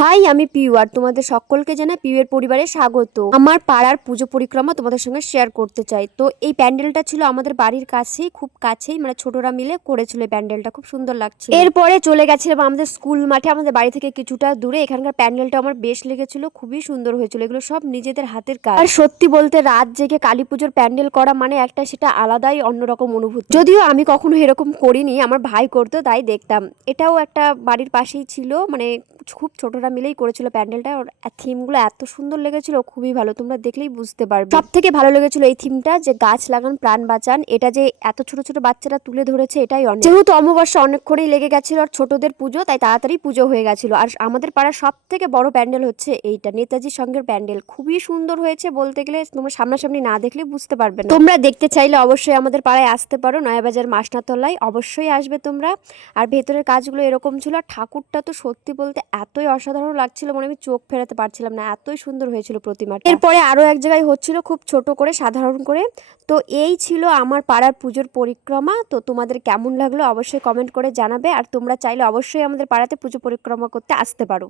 High, আমি পিউ আর তোমাদের সকলকে জানাই পিউয়ের পরিবারে স্বাগত। আমার পাড়ার পুজো পরিক্রমা তোমাদের সঙ্গে শেয়ার করতে চাই। তো এই প্যান্ডেলটা ছিল আমাদের বাড়ির কাছেই, খুব কাছেই, মানে ছোটরা মিলে করেছিল এই প্যান্ডেলটা, খুব সুন্দর লাগছিল। এরপরে চলে গেছিলাম আমাদের স্কুল মাঠে, আমাদের বাড়ি থেকে কিছুটা দূরে। এখানকার প্যান্ডেলটা আমার বেশ লেগেছিল, খুবই সুন্দর হয়েছিল। এগুলো সব নিজেদের হাতের কাজ। আর সত্যি বলতে রাত জেগে কালী পুজোর প্যান্ডেল করা মানে একটা সেটা আলাদাই অন্যরকম অনুভূতি। যদিও আমি কখনো এরকম করিনি, আমার ভাই করতো তাই দেখতাম। এটাও একটা বাড়ির পাশেই ছিল, মানে খুব ছোটরা মিলেই করেছিল প্যান্ডেলটা। ওর থিমগুলো এত সুন্দর লেগেছিল, খুবই ভালো, তোমরা দেখলেই বুঝতে পারবে। সব থেকে ভালো লেগেছিল এই থিমটা, যে গাছ লাগান প্রাণ বাঁচান। এটা যে এত ছোট ছোট বাচ্চারা তুলে ধরেছে এটাই অনেক। যেহেতু অমাবস্যা অনেকক্ষণই লেগে গেছিল আর ছোটদের পুজো, তাই তাড়াতাড়ি পুজো হয়ে গেছিল। আর আমাদের পাড়ার সব থেকে বড় প্যান্ডেল হচ্ছে এইটা, নেতাজি সঙ্গের প্যান্ডেল। খুবই সুন্দর হয়েছে, বলতে গেলে তোমরা সামনাসামনি না দেখলে বুঝতে পারবে না। তোমরা দেখতে চাইলে অবশ্যই আমাদের পাড়ায় আসতে পারো, নয়াবাজার মাসনাতলায় অবশ্যই আসবে তোমরা। আর ভেতরের কাজগুলো এরকম ছিল। আর ঠাকুরটা তো সত্যি বলতে এতই অসাধারণ লাগছিল, মনে আমি চোখ ফেরাতে পারছিলাম না, এতই সুন্দর হয়েছিল প্রতিমাটা। এরপরে আরো এক জায়গায় হচ্ছিল খুব ছোট করে, সাধারণ করে। তো এই ছিল আমার পাড়ার পুজোর পরিক্রমা। তো তোমাদের কেমন লাগলো অবশ্যই কমেন্ট করে জানাবে। আর তোমরা চাইলে অবশ্যই আমাদের পাড়াতে পুজো পরিক্রমা করতে আসতে পারো।